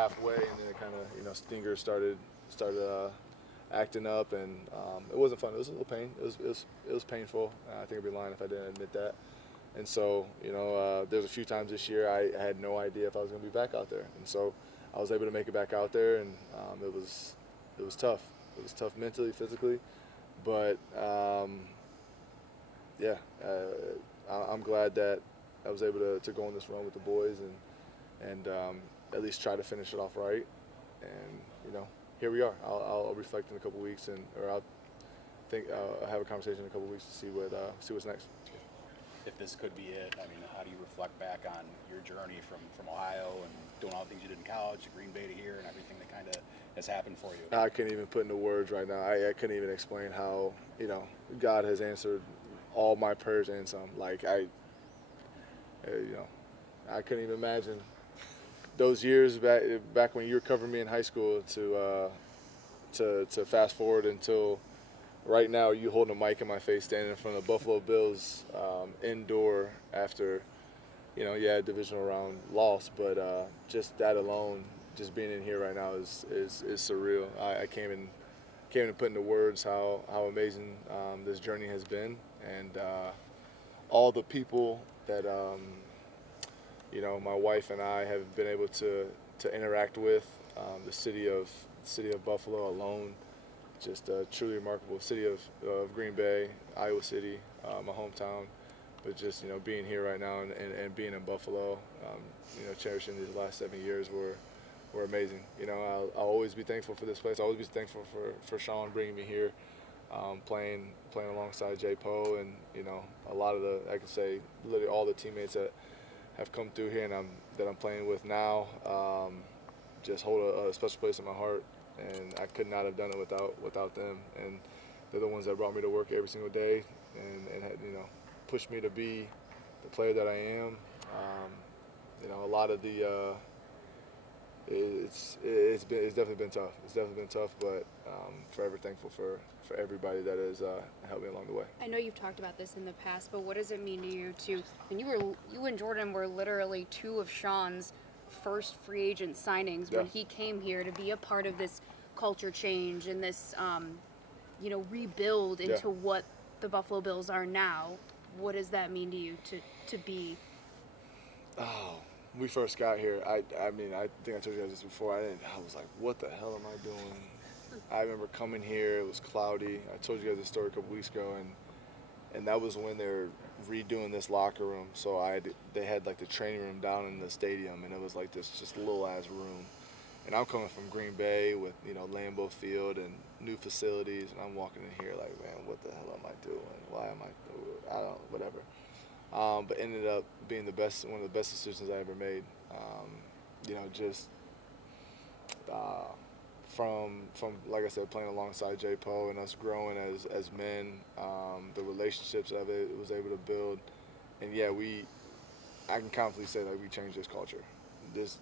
halfway, and then it kind of, Stinger started acting up, and it wasn't fun. It was a little pain. It was painful. I think I'd be lying if I didn't admit that. And so, there's a few times this year I had no idea if I was going to be back out there, and so I was able to make it back out there, and it was tough. It was tough mentally, physically, but yeah, I'm glad that I was able to go on this run with the boys and at least try to finish it off right. And here we are. I'll reflect in a couple weeks, or I'll have a conversation in a couple weeks to see what's next. If this could be it, I mean, how do you reflect back on your journey from Ohio and doing all the things you did in college, to Green Bay to here, and everything that kind of has happened for you? I can't even put into words right now. I couldn't even explain how God has answered all my prayers and some. Like I couldn't even imagine those years back when you were covering me in high school to fast forward until right now. You holding a mic in my face, standing in front of the Buffalo Bills indoor after divisional round loss, but just that alone, just being in here right now is surreal. I can't even put into words how amazing this journey has been, and all the people that my wife and I have been able to interact with. The city of Buffalo alone, just truly remarkable. City of Green Bay, Iowa City, my hometown, but just being here right now and being in Buffalo, cherishing these last 7 years were amazing. I'll always be thankful for this place. I'll always be thankful for Sean bringing me here, playing alongside J. Poe, and a lot of I could say literally all the teammates that have come through here and that I'm playing with now, just hold a special place in my heart, and I could not have done it without them. And they're the ones that brought me to work every single day and had, pushed me to be the player that I am. A lot of the it's definitely been tough. It's definitely been tough, but forever thankful for everybody that has helped me along the way. I know you've talked about this in the past, but what does it mean to you when you and Jordan were literally two of Sean's first free agent signings when he came here to be a part of this culture change and this rebuild into what the Buffalo Bills are now? What does that mean to you to be? Oh, when we first got here, I mean, I think I told you guys this before. I was like, what the hell am I doing? I remember coming here, it was cloudy. I told you guys this story a couple weeks ago, and that was when they were redoing this locker room. So they had like the training room down in the stadium, and it was like this just little ass room. And I'm coming from Green Bay with Lambeau Field and new facilities, and I'm walking in here like, man, what the hell am I doing? Why am I don't know, whatever. But ended up being one of the best decisions I ever made. From like I said, playing alongside J. Poe and us growing as men, the relationships that I was able to build, and I can confidently say that we changed this culture. This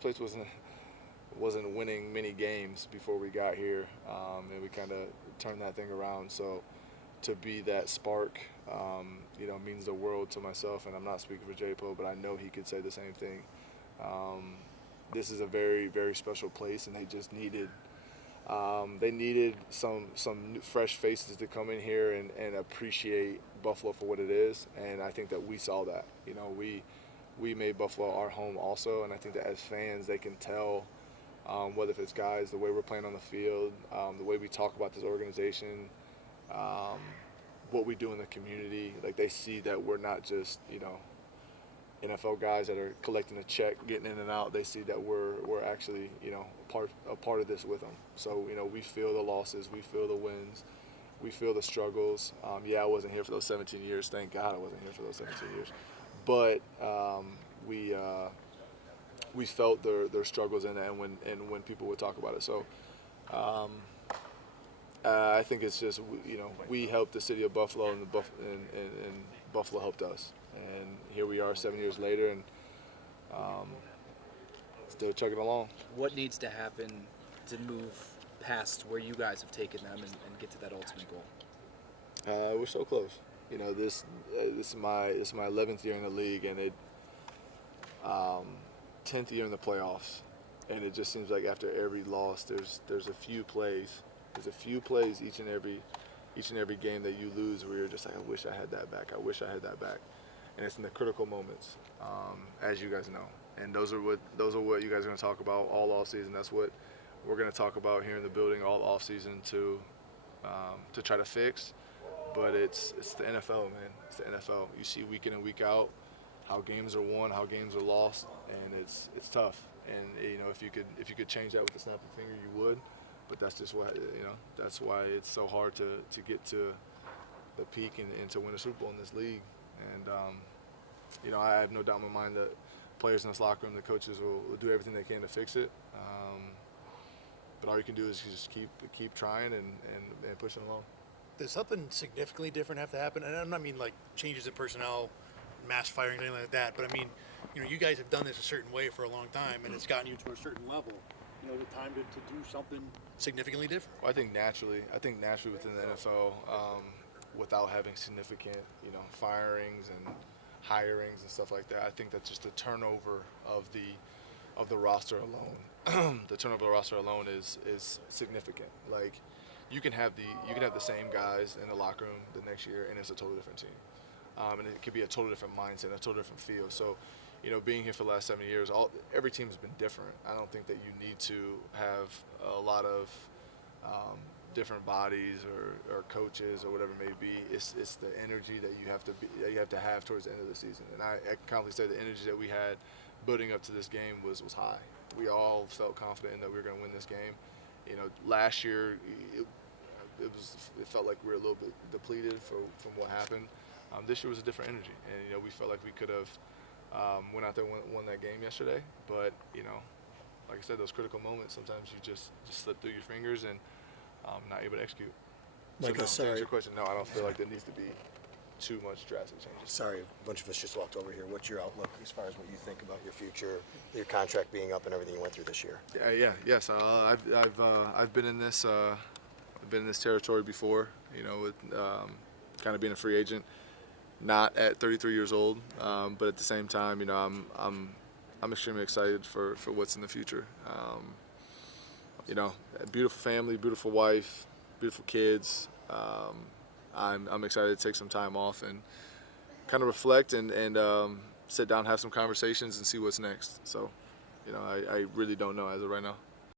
place wasn't winning many games before we got here, and we kind of turned that thing around. So to be that spark, means the world to myself. And I'm not speaking for J. Poe, but I know he could say the same thing. This is a very, very special place, and they just needed some fresh faces to come in here and appreciate Buffalo for what it is. And I think that we saw that. We made Buffalo our home also, and I think that as fans they can tell, whether if it's guys, the way we're playing on the field, the way we talk about this organization, what we do in the community. Like, they see that we're not just NFL guys that are collecting a check, getting in and out. They see that we're actually a part of this with them. So we feel the losses, we feel the wins, we feel the struggles. I wasn't here for those 17 years. Thank God I wasn't here for those 17 years. But we felt their struggles in that, and when people would talk about it. So I think it's just we helped the city of Buffalo, and Buffalo helped us. And here we are 7 years later, and still chugging along. What needs to happen to move past where you guys have taken them and get to that ultimate goal? We're so close. This is my 11th year in the league, and 10th year in the playoffs, and it just seems like after every loss, there's a few plays. There's a few plays each and every game that you lose where you're just like, I wish I had that back. I wish I had that back. And it's in the critical moments, as you guys know. And those are what you guys are going to talk about all off season. That's what we're going to talk about here in the building all off season to try to fix. But it's the NFL, man. It's the NFL. You see week in and week out how games are won, how games are lost, and it's tough. And you know, if you could change that with a snap of a finger, you would. But that's just why, that's why it's so hard to get to the peak and to win a Super Bowl in this league. And I have no doubt in my mind that players in this locker room, the coaches will do everything they can to fix it. But all you can do is just keep trying and pushing along. Does something significantly different have to happen? And I don't mean like changes in personnel, mass firing, anything like that. But I mean, you guys have done this a certain way for a long time, and it's gotten you to a certain level. The time to do something significantly different. Well, I think naturally within the NFL, without having significant, firings and hirings and stuff like that, I think that just the turnover of the roster alone, the turnover of the roster alone is significant. Like, you can have the same guys in the locker room the next year, and it's a totally different team, and it could be a totally different mindset, a totally different feel. So, being here for the last 7 years, every team has been different. I don't think that you need to have a lot of different bodies or coaches or whatever it may be. It's the energy that you have to have towards the end of the season. And I can confidently say the energy that we had building up to this game was high. We all felt confident that we were going to win this game. Last year it felt like we were a little bit depleted from what happened. This year was a different energy, and we felt like we could have went out there and won that game yesterday. But like I said, those critical moments, sometimes you just slip through your fingers and not able to execute. Micah, To sorry. answer your question, no, I don't feel like there needs to be too much drastic changes. Sorry, a bunch of us just walked over here. What's your outlook as far as what you think about your future, your contract being up, and everything you went through this year? Yes. I've been in this territory before. With kind of being a free agent, not at 33 years old, but at the same time, I'm extremely excited for what's in the future. A beautiful family, beautiful wife, beautiful kids. I'm excited to take some time off and kind of reflect and sit down, have some conversations, and see what's next. So, I really don't know as of right now.